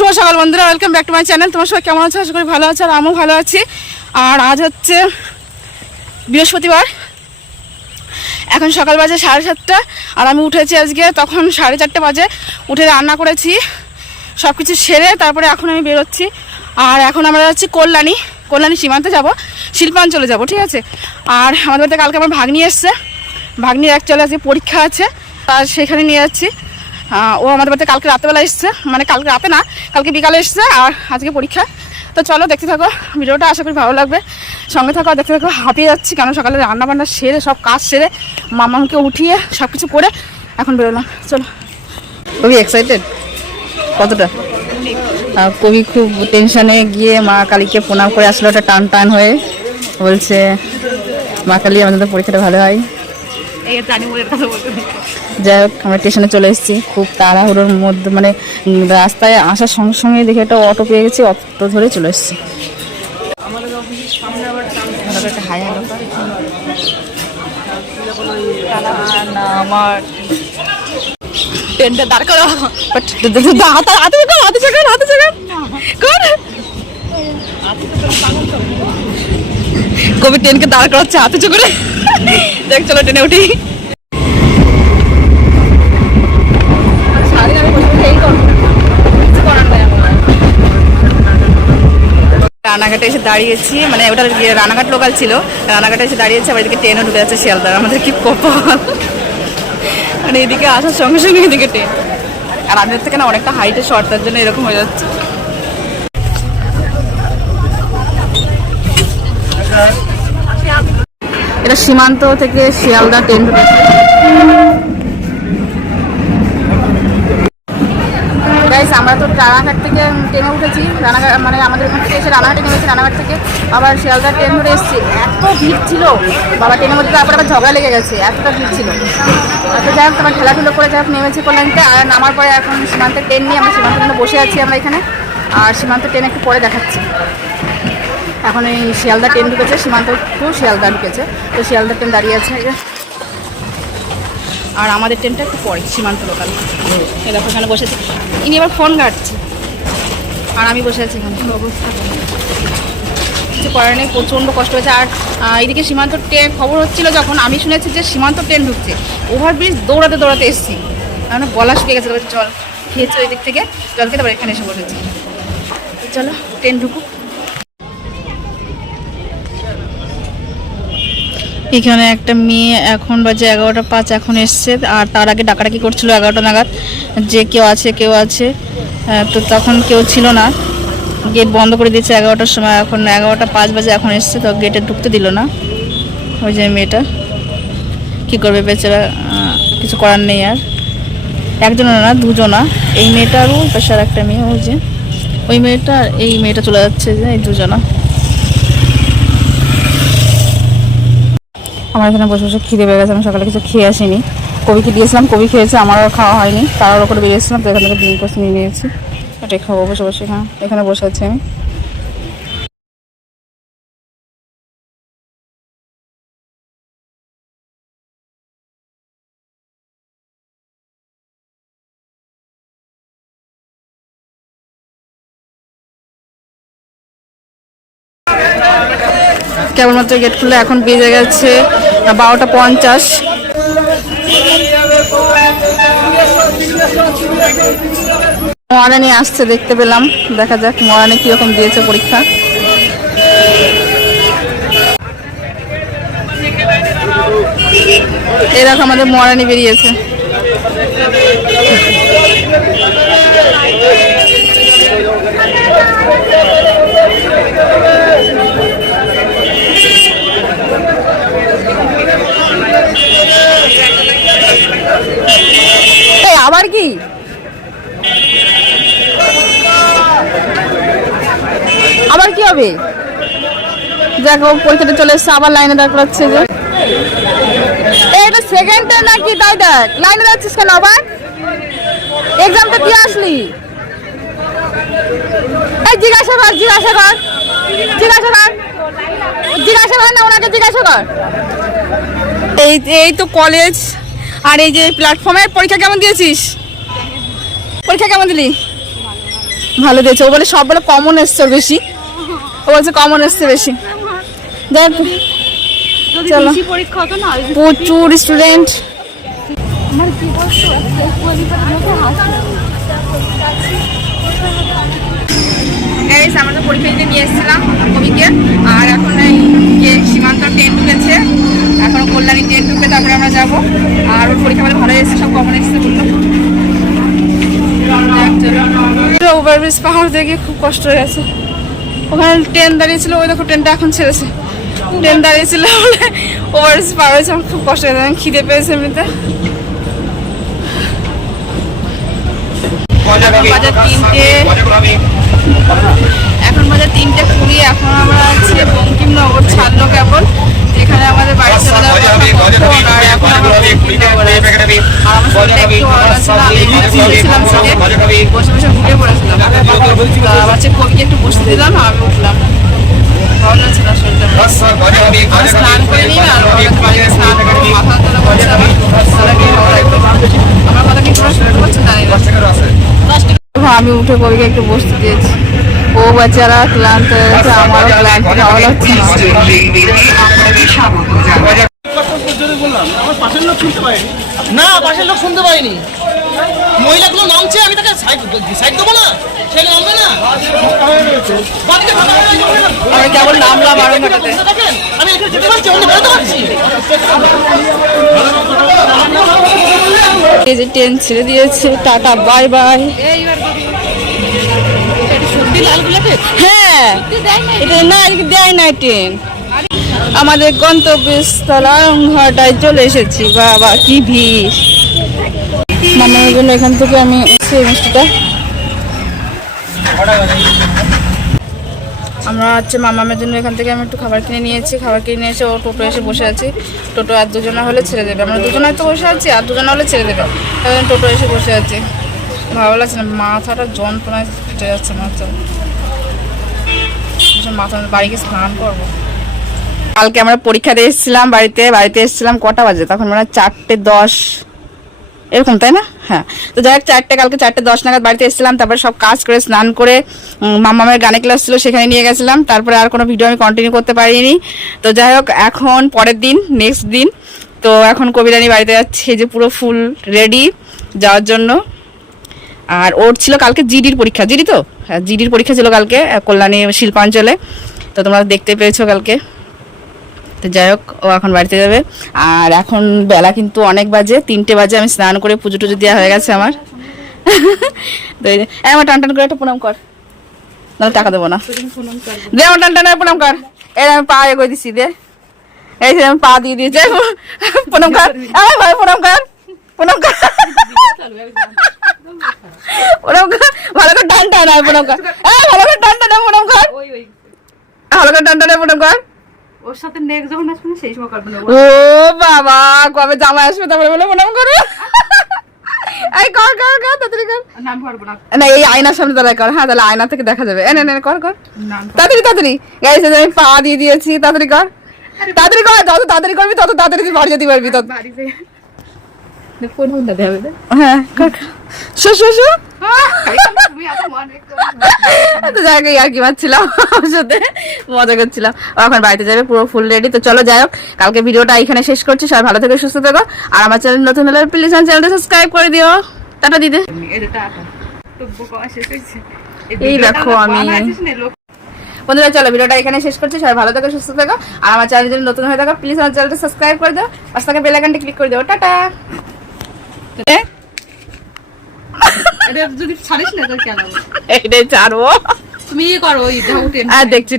শুভ সকাল বন্ধুরা, welcome back to my channel. তোমার সবাই কেমন আছো? আশা করি ভালো আছো, আর আমিও ভালো আছি। আর আজ হচ্ছে বৃহস্পতিবার, এখন সকাল বাজে 7:30, আর আমি উঠেছি আজকে তখন 4:30 বাজে। উঠে রান্না করেছি, সব কিছু সেরে তারপরে এখন আমি বেরোচ্ছি। আর এখন আমরা যাচ্ছি কল্যাণী সীমান্তে যাব, শিল্পাঞ্চলে যাব, ঠিক আছে। আর আমাদের বাড়িতে কালকে আমার ভাগ্নি এসছে, ভাগ্নির অ্যাকচুয়ালি আজকে পরীক্ষা আছে, আর সেখানে নিয়ে যাচ্ছি। ও আমাদের বাড়িতে কালকে রাতেবেলা এসছে, মানে কালকে রাতে না, কালকে বিকালে এসছে, আর আজকে পরীক্ষা। তো চলো দেখতে থাকো ভিডিওটা, আশা করি ভালো লাগবে, সঙ্গে থাকো। দেখতে থাকো, হাঁপিয়ে যাচ্ছি, কেন সকালে রান্নাবান্না সেরে সব কাজ সেরে মামাকে উঠিয়ে সব কিছু করে এখন বেরোলাম। চলো। খুবই এক্সাইটেড কতটা, কবি খুব টেনশনে গিয়ে মা কালীকে প্রণাম করে আসলো, ওটা টান টান হয়ে বলছে মা কালী আমাদের পরীক্ষাটা ভালো হয়। যাই হোক, আমরা স্টেশনে চলে এসেছি, খুব তাড়াহুড়োর মধ্যে, মানে রাস্তায় আসার সঙ্গে সঙ্গে দেখে একটা অটো পেয়ে গেছি, অটো ধরে চলে এসেছি। আমার ট্রেনটা দাঁড় করো, কবি ট্রেনকে দাঁড় করাচ্ছে হাতে চোখে। দেখ চলো ট্রেনে উঠি। রানাঘাটে এসে দাঁড়িয়েছি, মানে ওটা রানাঘাট লোকাল ছিল, রানাঘাটে এসে দাঁড়িয়েছি, আবার এদিকে ট্রেনও ঢুকে যাচ্ছে শিয়ালদা। আমাদের কি কপাল, মানে এদিকে আসার সঙ্গে সঙ্গে এদিকে ট্রেন। আর আমাদের থেকে না অনেকটা হাইটে শর্ট, তার জন্য এরকম হয়ে যাচ্ছে। এটা সীমান্ত থেকে শিয়ালদা ট্রেন ঢুকেছে। আমরা তো রানাঘাট থেকে ট্রেনে উঠেছি, রানাঘাট মানে আমাদের এখান থেকে এসে রানাঘাটে নেমেছি, রানাঘাট থেকে আবার শিয়ালদা ট্রেন ধরে এসেছি। এত ভিড় ছিল বাবা, ট্রেনের মধ্যে তারপরে আবার ঝগড়া লেগে গেছে, এতটা ভিড় ছিল। তো যাই হোক, তোমার খেলাধুলো করে যাই হোক নেমেছি কল্যাণীতে। আর নামার পরে এখন সীমান্তের ট্রেন নিয়ে আমরা সীমান্তের জন্য বসে আছি আমরা এখানে। আর সীমান্ত ট্রেন একটু পরে দেখাচ্ছি। এখন এই শিয়ালদা ট্রেন ঢুকেছে, সীমান্ত টু শিয়ালদা ঢুকেছে, তো শিয়ালদা ট্রেন দাঁড়িয়ে আছে। আর আমাদের ট্রেনটা একটু পরে, সীমান্ত লোকাল। এই দেখো এখানে বসেছি, ইনি আবার ফোন ঘাটছে, আর আমি বসে আছি এখানে। অবস্থা কিছু করার নেই, প্রচণ্ড কষ্ট হয়েছে। আর এইদিকে সীমান্ত ট্রেন খবর হচ্ছিল যখন, আমি শুনেছি যে সীমান্ত ট্রেন ঢুকছে, ওভারব্রিজ দৌড়াতে দৌড়াতে এসেছি, কারণ গলা শুকিয়ে গেছে। জল খেয়েছে ওই দিক থেকে, জল খেতে আবার এখানে এসে বসেছি। চলো ট্রেন ঢুকুক। এখানে একটা মেয়ে, এখন বাজে 11:05, এখন এসছে। আর তার আগে ডাকাডাকি করছিল 11টা নাগাদ, যে কেউ আছে। তো তখন কেউ ছিল না, গেট বন্ধ করে দিয়েছে 11টার সময়। এখন 11:05 বাজে, এখন এসছে, তো গেটে ঢুকতে দিল না। ওই যে মেয়েটা কী করবে বেচারা, কিছু করার নেই। আর একজনা না, দুজনা, এই মেয়েটা আর ওই পাশে আর একটা মেয়ে, ওই যে ওই মেয়েটা আর এই মেয়েটা চলে যাচ্ছে, যে এই দুজনা। আমার এখানে বসে বসে খিদে পেয়ে গেছে, আমি সকালে কিছু খেয়ে আসিনি। কবিকে দিয়েছিলাম, কবি খেয়েছে, আমারও খাওয়া হয়নি, তার ওপরে বেরিয়েছিলাম, তো এখান থেকে ডিম পোস্ট নিয়ে নিয়েছি, এটাই খাবো বসে বসে। এখানে বসে আছি আমি। কেবলমাত্র গেট খুলে, এখন বেজে গেছে 12:50। মহারানী আসছে দেখতে পেলাম, দেখা যাক মহারানী কিরকম দিয়েছে পরীক্ষা। এরকম আমাদের মহারানী বেরিয়েছে। আবার কি হবে? দেখো পরীক্ষাটা চলে এসছে, আবার লাইনে দাঁড় করাচ্ছে। যে এটা সেকেন্ডে নাকি, তাই দেখ লাইনে দাঁড়াচ্ছিস কেন? আবার এক্সামটা দিয়ে আসলি, এই জিজ্ঞাসা কর না, ওনাকে জিজ্ঞাসা কর। এই তো কলেজ, আর এই যে প্ল্যাটফর্মের পরীক্ষা কেমন দিয়েছিস? পরীক্ষা কেমন দিলি? ভালো দিয়েছে। ও বলে সব বলে কমন এসছে বেশি, ও বলছে কমন এসছে বেশি। দেখ চলো, প্রচুর স্টুডেন্ট। আমরা তো পরীক্ষা দিতে নিয়ে এসেছিলাম কবিকে, আর এখন এই সীমান্ত ট্রেন ঢুকেছে, এখন কল্যাণী ট্রেন ঢুকে তারপরে আমরা যাবো। আর ওর পরীক্ষা বলে ভালো এসেছে, সব কমন এসেছে বললো। ওভারব্রিজ পাহাড় দেখে খুব কষ্ট হয়ে গেছে। ওখানে ট্রেন দাঁড়িয়েছিল, ওই দেখো ট্রেনটা এখন ছেড়েছে। ট্রেন দাঁড়িয়েছিল বলে ওভারব্রিজ পার হয়েছে, আমার খুব কষ্ট হয়ে গেছে, খিদে পেয়েছে এমনিতে। এখন বাজে 3:20। এখন আমরা আছি বঙ্কিমনগর ছাড়লো কেবল, এখানে আমাদের বাড়ি চলে যাওয়ার কথা। আর এখন আমরা বঙ্কিমনগরে আছি। আর আমার শরীরটা একটু ভালো ছিল, আমি এখানে বসেছিলাম সিটে, বসে বসে ঘুরে পড়েছিলাম। আবার কবিকে একটু বসতে দিলাম, আমি উঠলাম। ভালো লাগছে না শরীরটা। আমি স্নান করে নিই না, বাড়িতে স্নান করবো, মাথা তোলা করছে আবার, তাহলে কি ভালো লাগবে। আমার কথা কি তোমরা শুনতে পাচ্ছ জানি না। আমি উঠে কবিকে একটু বসতে দিয়েছি, ও বেচারা ক্লান্ত হয়ে গেছে, আমারও ক্লান্ত, ভালো লাগছে না। পাশের লোক শুনতে পাইনি, মহিলাগুলো নামছে, আমি তাকে সাইড দেবো না, সে নামবে না। আমি কেবল নামলাম আর আমি এখানে যেতে পারছি, অন্য বেরোতে পারছি। এই যে ট্রেন ছেড়ে দিয়েছে, টাটা বাই বাই। হ্যাঁ এটা না, এদিকে দেয় না ট্রেন। আমাদের গন্তব্যস্থল আরংঘাটায় চলে এসেছি। বাবা কি ভিড়! মামার জন্য এখান থেকে আমি মিষ্টিটা আমরা হচ্ছে মামামের জন্য এখান থেকে আমি একটু খাবার কিনে নিয়েছি। খাবার কিনে নিয়ে এসে ও টোটো এসে বসে আছি। টোটো আর দুজনা হলে ছেড়ে দেবে, আমরা দুজনে তো বসে আছি, আর দুজনা হলে ছেড়ে দেবে। টোটো এসে বসে আছি, ভালো লাগছে না, মাথাটা যন্ত্রণায় ফেটে যাচ্ছে মাথা। মাথা বাড়িকে স্নান করবো। কালকে আমরা পরীক্ষা দিয়ে এসেছিলাম বাড়িতে এসেছিলাম কটা বাজে তখন, মানে 4:10 এরকম, তাই না? হ্যাঁ, তো যাই হোক কালকে 4:10 নাগাদ বাড়িতে এসেছিলাম। তারপরে সব কাজ করে স্নান করে মামামের গানের ক্লাস ছিল, সেখানে নিয়ে গেছিলাম। তারপরে আর কোনো ভিডিও আমি কন্টিনিউ করতে পারিনি। তো যাই হোক এখন পরের দিন, নেক্সট দিন, তো এখন কবিরানি বাড়িতে যাচ্ছে, যে পুরো ফুল রেডি যাওয়ার জন্য। আর ওর ছিল কালকে জিডির পরীক্ষা, জিডি তো হ্যাঁ জিডির পরীক্ষা ছিল কালকে কল্যাণী শিল্পাঞ্চলে, তো তোমরা দেখতে পেয়েছো কালকে। তো যাই হোক ও এখন বাড়িতে যাবে। আর এখন বেলা কিন্তু অনেক বাজে, 3টে বাজে। আমি স্নান করে পুজো টুজো দেওয়া হয়ে গেছে আমার। তো এই যে আমার টান টান করে একটা প্রণাম কর, নাহলে টাকা দেবো না। দে আমার টান টান প্রণাম কর। এর আমি পা এগোয় দিচ্ছি, দে এই যে আমি পা দিয়ে দিয়েছি, প্রণাম কর। ভাই প্রণাম কর, প্রণাম কর, প্রণাম কর, ভালো করে টান টান প্রণাম কর, ভালো করে টান টান প্রণাম কর, ভালো করে টান টান প্রণাম কর। ওর সাথে নেক্সট যখন আসবে না সেই সময় করবে না। ও বাবা, কবে জামাই আসবে তারপরে বলে প্রণাম করো। এই কর কর কর তাড়াতাড়ি কর। নাম করব না, না এই আয়নার সামনে দাঁড়ায় কর। হ্যাঁ তাহলে আয়না থেকে দেখা যাবে। এনে কর কর তাড়াতাড়ি তাড়াতাড়ি। গাইস আমি পা দিয়ে দিয়েছি, তাড়াতাড়ি কর, তাড়াতাড়ি কর। যত তাড়াতাড়ি করবি তত তাড়াতাড়ি তুই বাড়ি যেতে পারবি। তত বাড়ি থেকে ফোন দিতে হবে না। হ্যাঁ কর শো শো শো। তুমি এত মনে করো তো জায়গায় আর কি মারছিলাম, ওর সাথে মজা করছিলাম। ও এখন বাড়িতে যাবে, পুরো ফুল রেডি। তো চলো যাই হোক, কালকে ভিডিওটা এখানে শেষ করছি। সবাই ভালো থেকো, সুস্থ থেকো। আর আমার চ্যানেল নতুন হলে প্লিজ আমার চ্যানেলটা সাবস্ক্রাইব করে দিও। টাটা দিদি। এই দেখো আমি বন্ধুরা, চলো ভিডিওটা এখানে শেষ করছি। সবাই ভালো থেকো, সুস্থ থেকো। আর আমার চ্যানেল যদি নতুন হয়ে থাকো প্লিজ আমার চ্যানেলটা সাবস্ক্রাইব করে দাও, পাশে থাকা বেল আইকনটা ক্লিক করে দাও। টাটা। এটা যদি ছাড়িস না তো কেন এইটাই ছাড়বো। তুমি করো, ওই দেখছি।